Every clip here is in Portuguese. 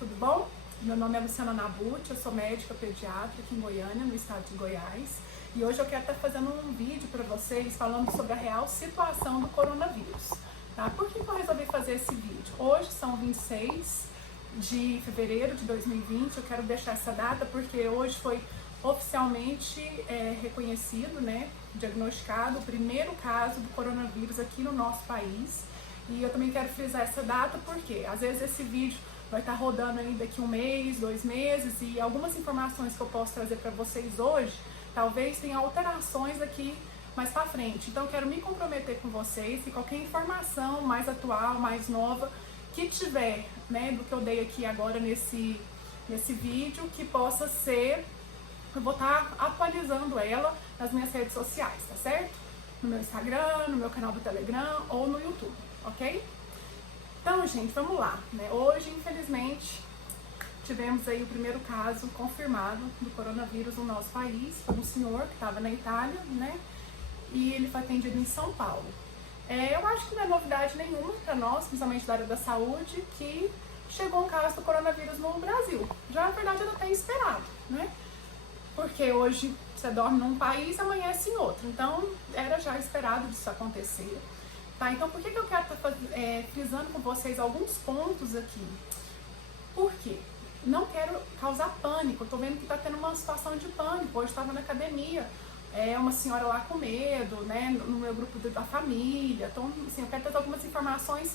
tudo bom? Meu nome é Luciana Nabucci, eu sou médica pediatra aqui em Goiânia, no estado de Goiás. E hoje eu quero estar fazendo um vídeo para vocês falando sobre a real situação do coronavírus. Tá? Por que eu resolvi fazer esse vídeo? Hoje são 26 de fevereiro de 2020, eu quero deixar essa data porque hoje foi oficialmente reconhecido, diagnosticado o primeiro caso do coronavírus aqui no nosso país. E eu também quero frisar essa data porque às vezes esse vídeo vai estar rodando aí daqui 1 mês, 2 meses, e algumas informações que eu posso trazer para vocês hoje, talvez tenha alterações aqui mais para frente. Então eu quero me comprometer com vocês que qualquer informação mais atual, mais nova, que tiver, do que eu dei aqui agora nesse vídeo, que possa ser, eu vou estar atualizando ela nas minhas redes sociais, tá certo? No meu Instagram, no meu canal do Telegram ou no YouTube, ok? Então, gente, vamos lá, Hoje, infelizmente, tivemos aí o primeiro caso confirmado do coronavírus no nosso país, foi um senhor que estava na Itália, E ele foi atendido em São Paulo. Eu acho que não é novidade nenhuma para nós, principalmente da área da saúde, que chegou um caso do coronavírus no Brasil. Já, na verdade, era até esperado, Porque hoje você dorme num país, amanhece em outro. Então, era já esperado disso acontecer. Tá, então, por que eu quero estar frisando com vocês alguns pontos aqui? Por quê? Não quero causar pânico. Eu tô vendo que tá tendo uma situação de pânico. Hoje estava na academia, uma senhora lá com medo, no meu grupo da família. Então, assim, eu quero trazer algumas informações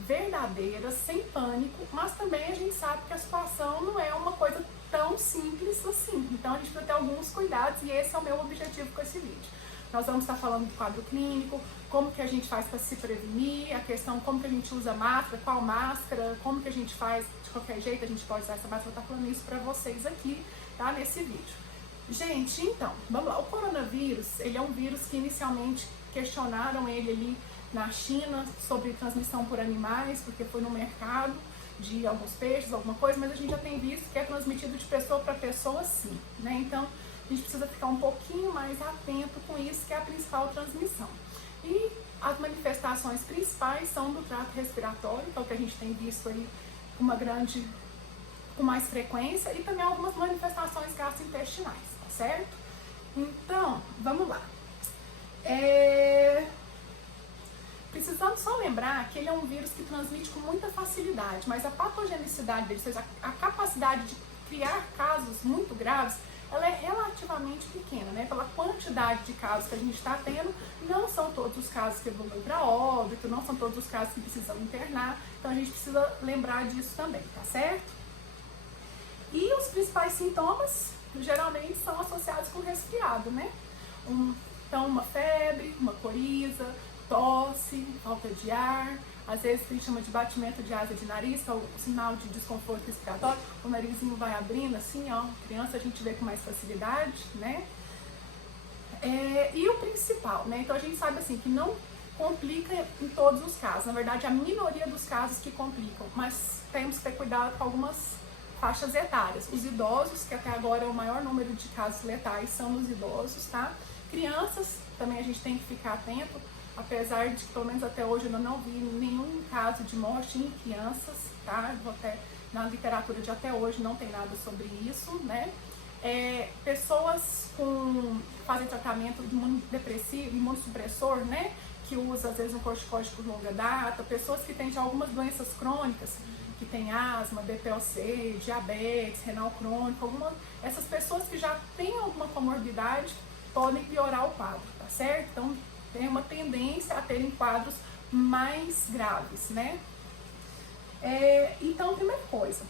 verdadeiras, sem pânico, mas também a gente sabe que a situação não é uma coisa tão simples assim. Então, a gente precisa ter alguns cuidados e esse é o meu objetivo com esse vídeo. Nós vamos estar falando do quadro clínico, como que a gente faz para se prevenir, a questão como que a gente usa máscara, qual máscara, como que a gente faz, de qualquer jeito a gente pode usar essa máscara. Eu vou estar falando isso para vocês aqui, tá? Nesse vídeo. Gente, então, vamos lá. O coronavírus, ele é um vírus que inicialmente questionaram ele ali na China sobre transmissão por animais, porque foi no mercado de alguns peixes, alguma coisa, mas a gente já tem visto que é transmitido de pessoa para pessoa sim, Então, a gente precisa ficar um pouquinho mais atento com isso, que é a principal transmissão. E as manifestações principais são do trato respiratório, que é o que a gente tem visto aí com mais frequência, e também algumas manifestações gastrointestinais, tá certo? Então, vamos lá. Precisamos só lembrar que ele é um vírus que transmite com muita facilidade, mas a patogenicidade dele, ou seja, a capacidade de criar casos muito graves, ela é relativamente pequena, Pela quantidade de casos que a gente está tendo, não são todos os casos que evoluem para óbito, não são todos os casos que precisam internar, então a gente precisa lembrar disso também, tá certo? E os principais sintomas, geralmente, são associados com resfriado, Então, uma febre, uma coriza, tosse, falta de ar, às vezes a gente chama de batimento de asa de nariz, que é o sinal de desconforto respiratório, o narizinho vai abrindo assim, criança a gente vê com mais facilidade, E o principal, Então a gente sabe assim que não complica em todos os casos, na verdade a minoria dos casos que complicam, mas temos que ter cuidado com algumas faixas etárias. Os idosos, que até agora é o maior número de casos letais, são os idosos, tá? Crianças, também a gente tem que ficar atento, apesar de que pelo menos até hoje eu não vi nenhum caso de morte em crianças, tá? Na literatura de até hoje não tem nada sobre isso, Pessoas fazem tratamento de imunodepressivo, imunossupressor, que usa às vezes um corticoide por longa data, pessoas que têm já algumas doenças crônicas, que tem asma, DPOC, diabetes, renal crônico, essas pessoas que já têm alguma comorbidade podem piorar o quadro, tá certo? Então, tem uma tendência a terem quadros mais graves, Então, primeira coisa,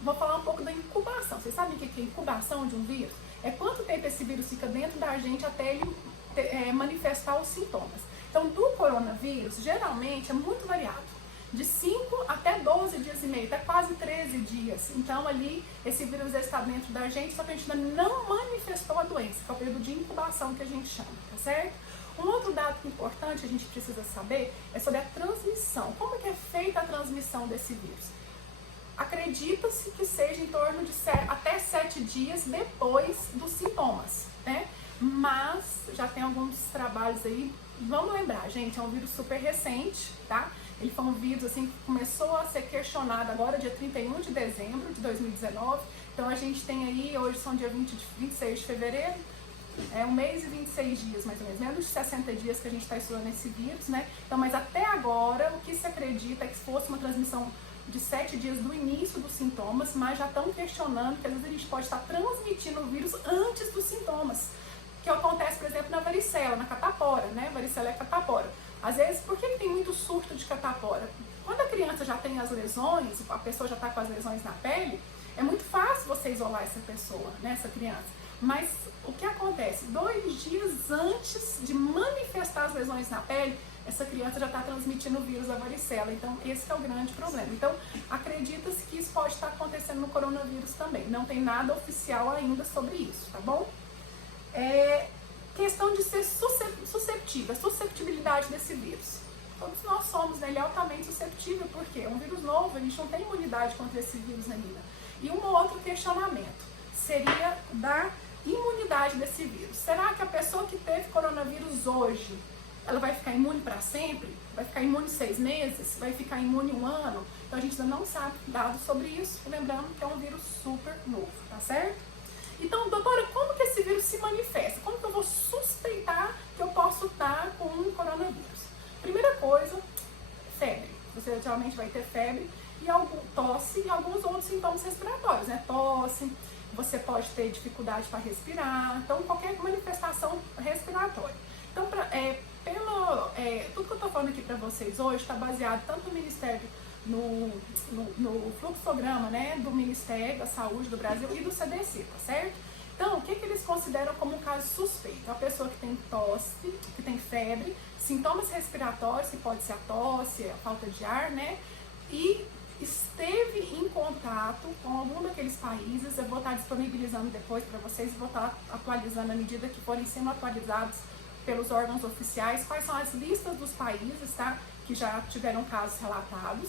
vou falar um pouco da incubação. Vocês sabem o que é incubação de um vírus? É quanto tempo esse vírus fica dentro da gente até ele manifestar os sintomas. Então, do coronavírus, geralmente é muito variado. De 5 até 12 dias e meio, até quase 13 dias. Então, ali, esse vírus está dentro da gente, só que a gente ainda não manifestou a doença, que é o período de incubação que a gente chama, tá certo? Um outro dado importante que a gente precisa saber é sobre a transmissão. Como que é feita a transmissão desse vírus? Acredita-se que seja em torno de até 7 dias depois dos sintomas, Mas já tem alguns trabalhos aí vamos lembrar, gente, é um vírus super recente, tá? Ele foi um vírus assim que começou a ser questionado agora, dia 31 de dezembro de 2019. Então a gente tem aí, hoje são dia 26 de fevereiro, um mês e 26 dias, mais ou menos de 60 dias que a gente está estudando esse vírus, né? Então, mas até agora, o que se acredita é que fosse uma transmissão de 7 dias do início dos sintomas, mas já estão questionando que às vezes a gente pode estar transmitindo o vírus antes dos sintomas, que acontece, por exemplo, na varicela, na catapora, né? Varicela é catapora. Às vezes, por que tem muito surto de catapora? Quando a criança já tem as lesões, a pessoa já está com as lesões na pele, é muito fácil você isolar essa pessoa, né, essa criança. Mas o que acontece? 2 dias antes de manifestar as lesões na pele, essa criança já está transmitindo o vírus da varicela. Então, esse é o grande problema. Então, acredita-se que isso pode estar acontecendo no coronavírus também. Não tem nada oficial ainda sobre isso, tá bom? Questão de ser susceptível, a susceptibilidade desse vírus. Todos nós somos, né? Ele é altamente susceptível, porque é um vírus novo, a gente não tem imunidade contra esse vírus ainda. E um outro questionamento seria da imunidade desse vírus. Será que a pessoa que teve coronavírus hoje, ela vai ficar imune para sempre? Vai ficar imune 6 meses? Vai ficar imune 1 ano? Então a gente ainda não sabe dados sobre isso, lembrando que é um vírus super novo, tá certo? Então, doutora, como que esse vírus se manifesta? Como que eu vou suspeitar que eu posso estar com um coronavírus? Primeira coisa, febre. Você geralmente vai ter febre e tosse e alguns outros sintomas respiratórios, né? Tosse, você pode ter dificuldade para respirar, então qualquer manifestação respiratória. Então, tudo que eu estou falando aqui para vocês hoje está baseado tanto no Ministério, no fluxograma, né, do Ministério da Saúde do Brasil e do CDC, tá certo? Então, o que eles consideram como um caso suspeito? A pessoa que tem tosse, que tem febre, sintomas respiratórios, que pode ser a tosse, a falta de ar, né? E esteve em contato com algum daqueles países. Eu vou estar disponibilizando depois para vocês, vou estar atualizando à medida que forem sendo atualizados pelos órgãos oficiais, quais são as listas dos países, tá? Que já tiveram casos relatados.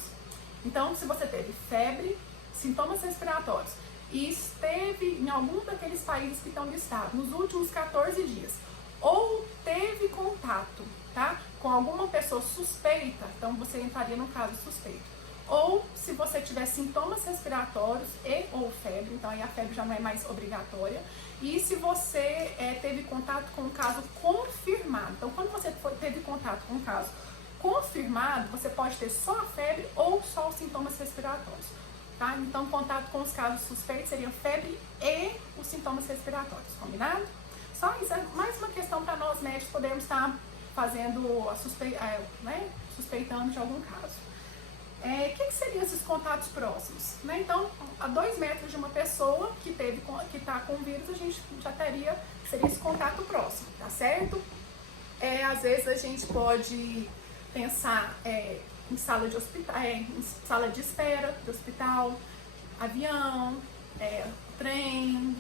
Então, se você teve febre, sintomas respiratórios e esteve em algum daqueles países que estão listados nos últimos 14 dias, ou teve contato, tá, com alguma pessoa suspeita, então você entraria no caso suspeito. Ou se você tiver sintomas respiratórios e ou febre, então aí a febre já não é mais obrigatória. E se você teve contato com um caso confirmado, então quando você teve contato com um caso confirmado, você pode ter só a febre ou só os sintomas respiratórios, tá? Então, contato com os casos suspeitos seria febre e os sintomas respiratórios, combinado? Só isso é mais uma questão para nós médicos podermos estar fazendo suspeitando de algum caso. O que seriam esses contatos próximos? Né? Então, a 2 metros de uma pessoa que está com o vírus, a gente já seria esse contato próximo, tá certo? Às vezes a gente pode pensar em sala de hospital, em sala de espera de hospital, avião, trem,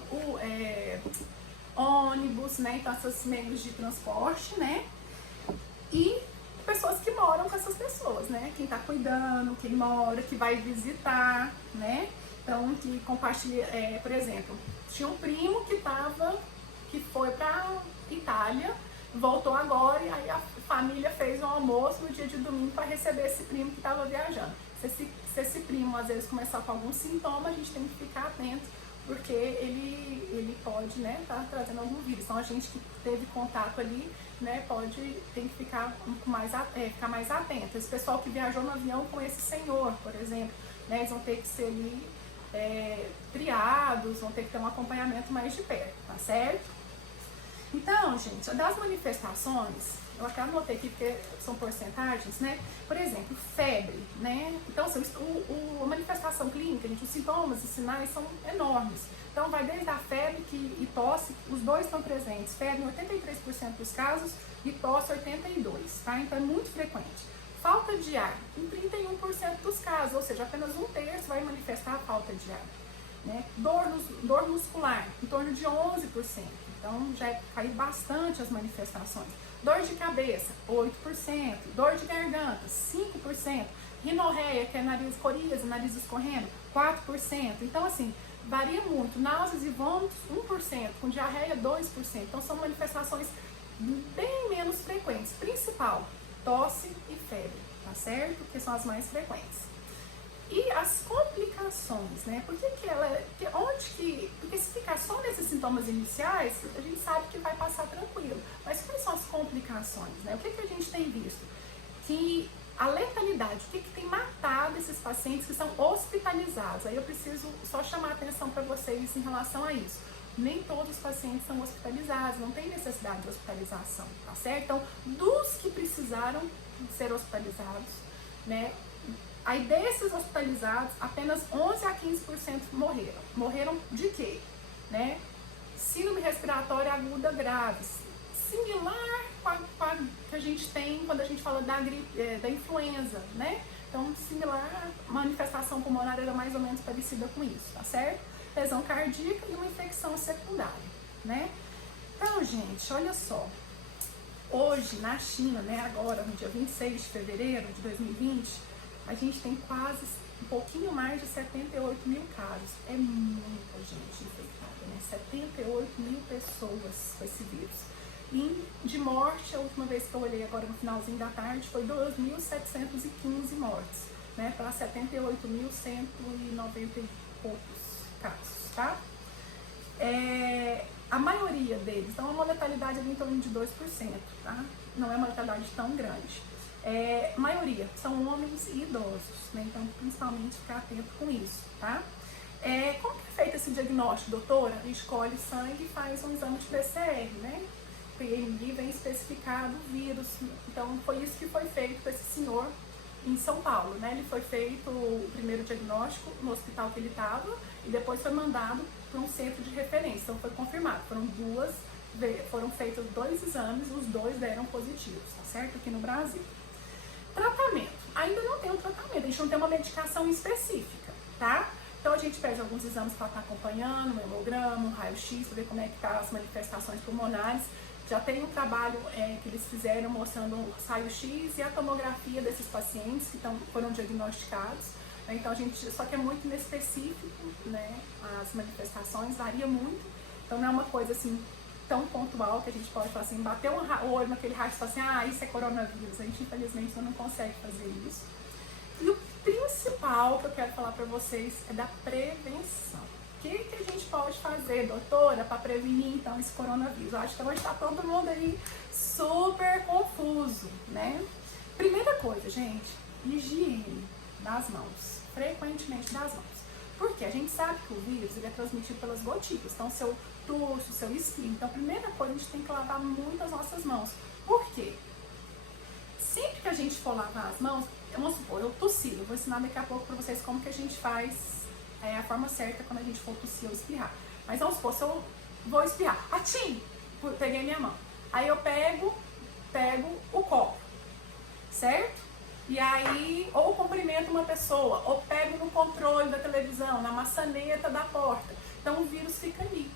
ônibus, né? Então esses meios de transporte, né? E pessoas que moram com essas pessoas, né? Quem tá cuidando, quem mora, que vai visitar, né? Então, que compartilha, por exemplo, tinha um primo que foi pra Itália, voltou agora e aí a família fez um almoço no dia de domingo para receber esse primo que estava viajando. Se esse primo às vezes começar com algum sintoma, a gente tem que ficar atento, porque ele pode, né, tá trazendo algum vírus. Então a gente que teve contato ali, né, tem que ficar mais atento. Esse pessoal que viajou no avião com esse senhor, por exemplo, né, eles vão ter que ser ali triados, vão ter que ter um acompanhamento mais de perto, tá certo? Então, gente, das manifestações, eu até anotei aqui porque são porcentagens, né? Por exemplo, febre, né? Então, assim, a manifestação clínica, gente, os sintomas e sinais são enormes. Então, vai desde a febre e tosse, os dois estão presentes. Febre em 83% dos casos e tosse 82%, tá? Então, é muito frequente. Falta de ar em 31% dos casos, ou seja, apenas 1/3 vai manifestar a falta de ar. Né? Dor muscular, em torno de 11%. Então, já caiu bastante as manifestações. Dor de cabeça, 8%. Dor de garganta, 5%. Rinorreia, que é coriza, nariz escorrendo, 4%. Então, assim, varia muito. Náuseas e vômitos, 1%. Com diarreia, 2%. Então, são manifestações bem menos frequentes. Principal, tosse e febre, tá certo? Que são as mais frequentes. E as complicações, né? Porque se ficar só nesses sintomas iniciais, a gente sabe que vai passar tranquilo. Mas quais são as complicações, né? O que a gente tem visto? Que a letalidade, o que tem matado esses pacientes que são hospitalizados? Aí eu preciso só chamar a atenção para vocês em relação a isso. Nem todos os pacientes são hospitalizados, não tem necessidade de hospitalização, tá certo? Então, dos que precisaram ser hospitalizados, né? Aí desses hospitalizados, apenas 11 a 15% morreram. Morreram de quê? Né? Síndrome respiratória aguda grave, similar com a que a gente tem quando a gente fala da influenza, né? Então, similar, manifestação pulmonar era mais ou menos parecida com isso, tá certo? Lesão cardíaca e uma infecção secundária, né? Então, gente, olha só. Hoje, na China, né, agora, no dia 26 de fevereiro de 2020, a gente tem quase um pouquinho mais de 78 mil casos. É muita gente infectada, né? 78 mil pessoas com esse vírus. E de morte, a última vez que eu olhei agora no finalzinho da tarde, foi 2.715 mortes, né? Para 78.190 e poucos casos, tá? A maioria deles, então, é uma letalidade ali em torno de 2%, tá? Não é uma letalidade tão grande. Maioria são homens e idosos, né? Então, principalmente, ficar atento com isso, tá? Como que é feito esse diagnóstico, doutora? A gente escolhe sangue e faz um exame de PCR, né? PMI vem especificado o vírus. Então, foi isso que foi feito com esse senhor em São Paulo, né? Ele foi feito o primeiro diagnóstico no hospital que ele estava e depois foi mandado para um centro de referência. Então, foi confirmado. Foram feitos 2 exames, os 2 deram positivos, tá certo? Aqui no Brasil. Tratamento. Ainda não tem um tratamento, a gente não tem uma medicação específica, tá? Então a gente pede alguns exames para estar acompanhando, um hemograma, um raio-x, para ver como é que tá as manifestações pulmonares. Já tem um trabalho que eles fizeram mostrando o raio-x e a tomografia desses pacientes que foram diagnosticados. Né? Então a gente, só que é muito inespecífico, né? As manifestações varia muito, então não é uma coisa assim tão pontual que a gente pode falar assim, bater o olho naquele raio e falar assim, isso é coronavírus. A gente, infelizmente, não consegue fazer isso. E o principal que eu quero falar para vocês é da prevenção. O que a gente pode fazer, doutora, para prevenir, então, esse coronavírus? Eu acho que hoje está todo mundo aí super confuso, né? Primeira coisa, gente, higiene das mãos, frequentemente das mãos. Porque a gente sabe que o vírus ele é transmitido pelas gotículas, então seu tosse, seu espirro. Então a primeira coisa, a gente tem que lavar muito as nossas mãos. Por quê? Sempre que a gente for lavar as mãos, vamos supor, eu tossi, eu vou ensinar daqui a pouco para vocês como que a gente faz a forma certa quando a gente for tossir ou espirrar. Mas vamos supor, se eu vou espirrar, peguei minha mão. Aí eu pego o copo, certo? E aí, ou cumprimento uma pessoa, ou pego no controle da televisão, na maçaneta da porta. Então o vírus fica ali,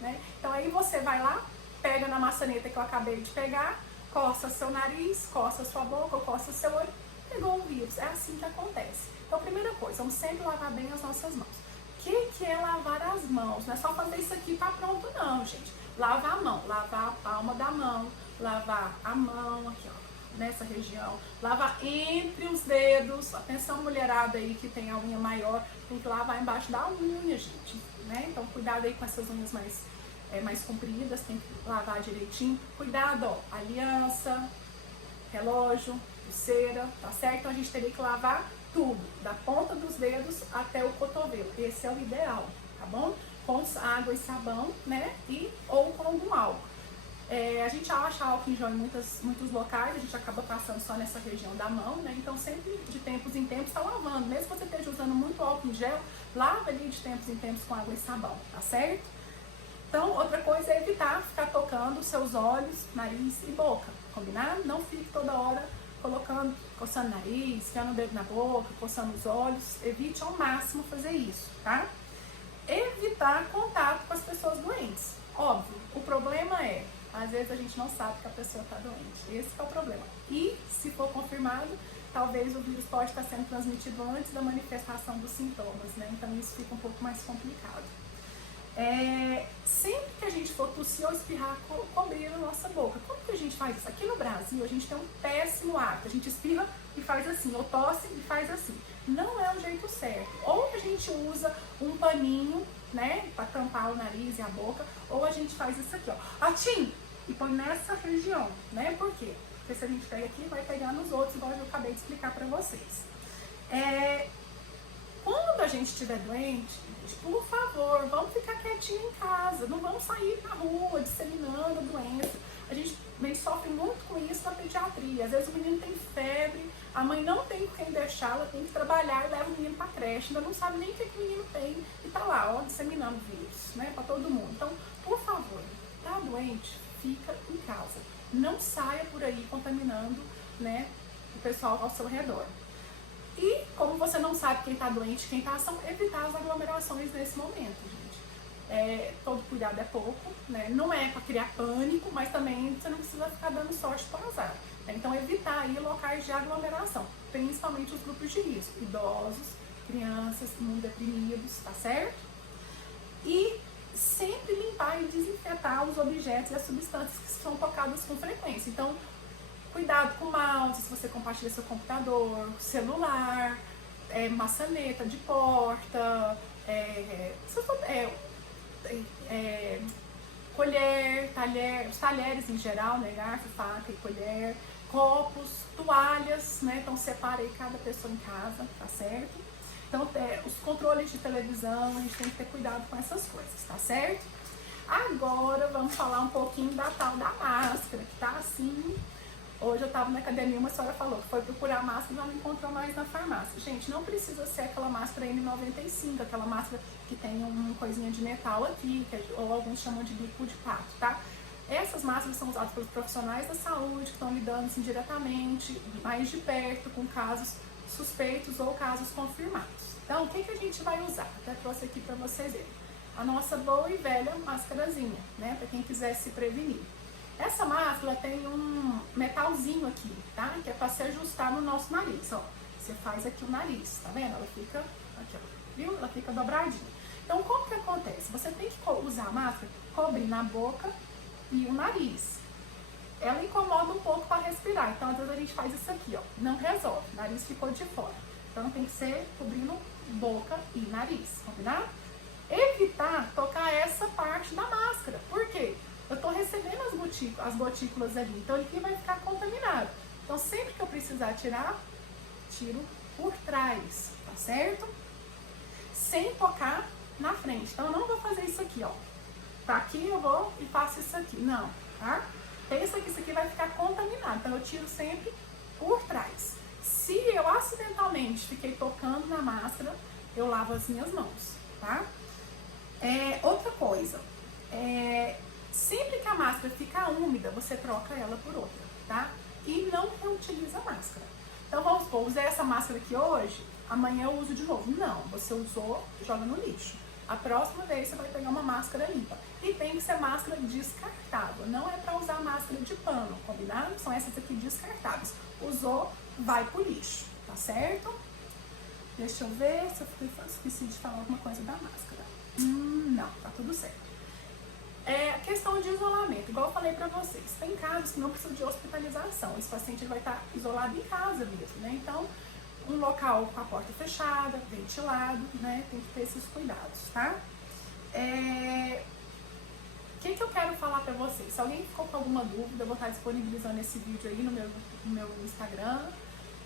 né? Então aí você vai lá, pega na maçaneta que eu acabei de pegar, coça seu nariz, coça sua boca, coça seu olho, pegou o vírus. É assim que acontece. Então, primeira coisa, vamos sempre lavar bem as nossas mãos. O que é lavar as mãos? Não é só fazer isso aqui e tá pronto, não, gente. Lavar a mão, lavar a palma da mão, lavar a mão aqui, ó, nessa região, lavar entre os dedos. Atenção, mulherada aí que tem a unha maior, tem que lavar embaixo da unha, gente, né? Então, cuidado aí com essas unhas mais compridas, tem que lavar direitinho. Cuidado, ó, aliança, relógio, pulseira, tá certo? Então, a gente teria que lavar tudo, da ponta dos dedos até o cotovelo. Esse é o ideal, tá bom? Com água e sabão, né? Ou com algum álcool. A gente acha álcool em gel em muitos locais, a gente acaba passando só nessa região da mão, né? Então sempre de tempos em tempos está lavando. Mesmo que você esteja usando muito álcool em gel, lava ali de tempos em tempos com água e sabão, tá certo? Então, outra coisa é evitar ficar tocando seus olhos, nariz e boca, combinado? Não fique toda hora coçando o nariz, enfiando o dedo na boca, coçando os olhos. Evite ao máximo fazer isso, tá? Evitar contato com as pessoas doentes. Óbvio, o problema é, às vezes a gente não sabe que a pessoa está doente. Esse é o problema. E, se for confirmado, talvez o vírus pode estar sendo transmitido antes da manifestação dos sintomas, né? Então isso fica um pouco mais complicado. Sempre que a gente for tossir ou espirrar, cobrir a nossa boca. Como que a gente faz isso? Aqui no Brasil, a gente tem um péssimo hábito. A gente espirra e faz assim, ou tosse e faz assim. Não é o jeito certo. Ou a gente usa um paninho, né, para tampar o nariz e a boca, ou a gente faz isso aqui, ó, atim, e põe nessa região, né? Por quê? Porque se a gente pega aqui, vai pegar nos outros, igual eu acabei de explicar para vocês. Quando a gente estiver doente, por favor, vamos ficar quietinho em casa, não vamos sair na rua disseminando a doença. A gente sofre muito com isso na pediatria. Às vezes o menino tem febre, a mãe não tem com quem deixar, ela tem que trabalhar e leva o menino para creche, ainda não sabe nem o que o menino tem e tá lá, ó, disseminando vírus, né, para todo mundo. Então, por favor, tá doente, fica em casa. Não saia por aí contaminando, né, o pessoal ao seu redor. E como você não sabe quem está doente, quem está são, evitar as aglomerações nesse momento, gente. Todo cuidado é pouco, né? Não é para criar pânico, mas também você não precisa ficar dando sorte para azar. Né? Então evitar aí locais de aglomeração, principalmente os grupos de risco, idosos, crianças, imunodeprimidos, tá certo? E sempre limpar e desinfetar os objetos e as substâncias que são tocadas com frequência. Então, cuidado com o mouse, se você compartilha seu computador, celular, maçaneta de porta, colher, talher, os talheres em geral, né, garfo, faca e colher, copos, toalhas, né, então separa aí cada pessoa em casa, tá certo? Então, os controles de televisão, a gente tem que ter cuidado com essas coisas, tá certo? Agora, vamos falar um pouquinho da tal da máscara, que tá assim. Hoje eu tava na academia, uma senhora falou que foi procurar máscara e não encontrou mais na farmácia. Gente, não precisa ser aquela máscara N95, aquela máscara que tem uma coisinha de metal aqui, ou alguns chamam de bico de pato, tá? Essas máscaras são usadas pelos profissionais da saúde, que estão lidando assim, diretamente, mais de perto, com casos suspeitos ou casos confirmados. Então, o que a gente vai usar? Até trouxe aqui para vocês verem. A nossa boa e velha máscarazinha, né? Para quem quiser se prevenir. Essa máscara tem um metalzinho aqui, tá? Que é para se ajustar no nosso nariz, ó. Você faz aqui o nariz, tá vendo? Ela fica aqui, ó, viu? Ela fica dobradinha. Então, como que acontece? Você tem que usar a máscara cobrindo a boca e o nariz. Ela incomoda um pouco para respirar, então às vezes a gente faz isso aqui, ó. Não resolve, o nariz ficou de fora. Então tem que ser cobrindo boca e nariz, combinado? Evitar tocar essa parte da máscara. Por quê? Eu tô recebendo as gotículas ali, então ele vai ficar contaminado. Então sempre que eu precisar tirar, tiro por trás, tá certo? Sem tocar na frente. Então eu não vou fazer isso aqui, ó. Tá aqui, eu vou e faço isso aqui. Não, tá? Pensa que isso aqui vai ficar contaminado, então eu tiro sempre por trás. Se eu acidentalmente fiquei tocando na máscara, eu lavo as minhas mãos, tá? Outra coisa, sempre que a máscara ficar úmida, você troca ela por outra, tá? E não reutiliza a máscara. Então vamos supor, usei essa máscara aqui hoje, amanhã eu uso de novo. Não, você usou, joga no lixo. A próxima vez você vai pegar uma máscara limpa. E tem que ser máscara descartável. Não é para usar máscara de pano, combinado? São essas aqui descartáveis. Usou, vai pro lixo, tá certo? Deixa eu ver se eu esqueci de falar alguma coisa da máscara. Não, tá tudo certo. Questão de isolamento, igual eu falei pra vocês. Tem casos que não precisam de hospitalização. Esse paciente vai estar isolado em casa mesmo, né? Então, um local com a porta fechada, ventilado, né? Tem que ter esses cuidados, tá? O que eu quero falar pra vocês? Se alguém ficou com alguma dúvida, eu vou estar disponibilizando esse vídeo aí no meu Instagram,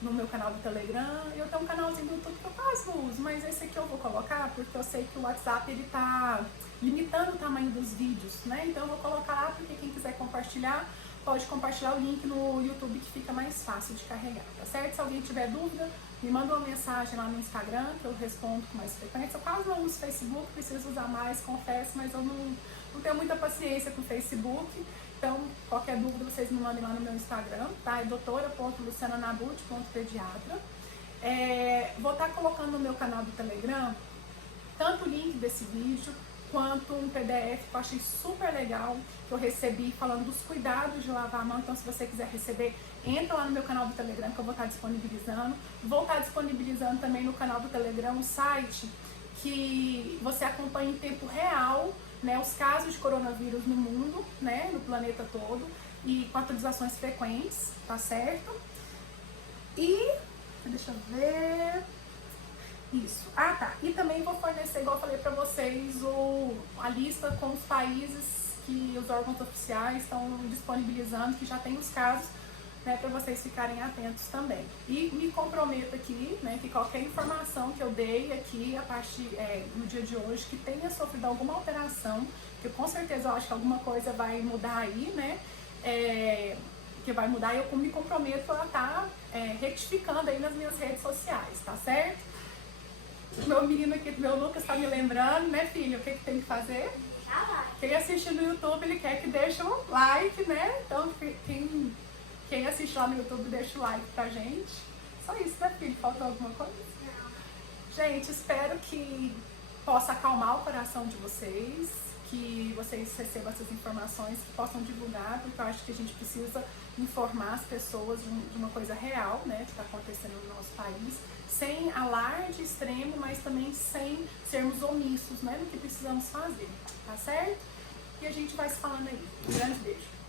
no meu canal do Telegram. Eu tenho um canalzinho do YouTube que eu quase não uso, mas esse aqui eu vou colocar porque eu sei que o WhatsApp ele tá limitando o tamanho dos vídeos, né? Então eu vou colocar lá porque quem quiser compartilhar, pode compartilhar o link no YouTube que fica mais fácil de carregar, tá certo? Se alguém tiver dúvida, me manda uma mensagem lá no Instagram que eu respondo com mais frequência. Eu quase não uso Facebook, preciso usar mais, confesso, mas eu não tenho muita paciência com o Facebook. Então, qualquer dúvida vocês me mandem lá no meu Instagram, tá? É doutora.luciananabutti.pediatra. Vou estar colocando no meu canal do Telegram tanto o link desse vídeo quanto um PDF que eu achei super legal, que eu recebi falando dos cuidados de lavar a mão. Então, se você quiser receber, entra lá no meu canal do Telegram que eu vou estar disponibilizando. Vou estar disponibilizando também no canal do Telegram um site que você acompanhe em tempo real, né, os casos de coronavírus no mundo, né, no planeta todo, e com atualizações frequentes, tá certo? E, deixa eu ver... Isso. Ah, tá. E também vou fornecer, igual eu falei pra vocês, a lista com os países que os órgãos oficiais estão disponibilizando, que já tem os casos, né, para vocês ficarem atentos também. E me comprometo aqui, né, que qualquer informação que eu dei aqui a partir no dia de hoje, que tenha sofrido alguma alteração, que eu com certeza eu acho que alguma coisa vai mudar aí, né, que vai mudar, eu me comprometo a estar retificando aí nas minhas redes sociais, tá certo? Meu menino aqui, meu Lucas, tá me lembrando, né, filho? O que tem que fazer? Quem assiste no YouTube, ele quer que deixe um like, né? Então, quem assiste lá no YouTube, deixa o like pra gente. Só isso, né, filho? Faltou alguma coisa? Não. Gente, espero que possa acalmar o coração de vocês, que vocês recebam essas informações, que possam divulgar, porque eu acho que a gente precisa informar as pessoas de uma coisa real, né, que está acontecendo no nosso país, sem alarde extremo, mas também sem sermos omissos, né, no que precisamos fazer, tá certo? E a gente vai se falando aí. Um grande beijo.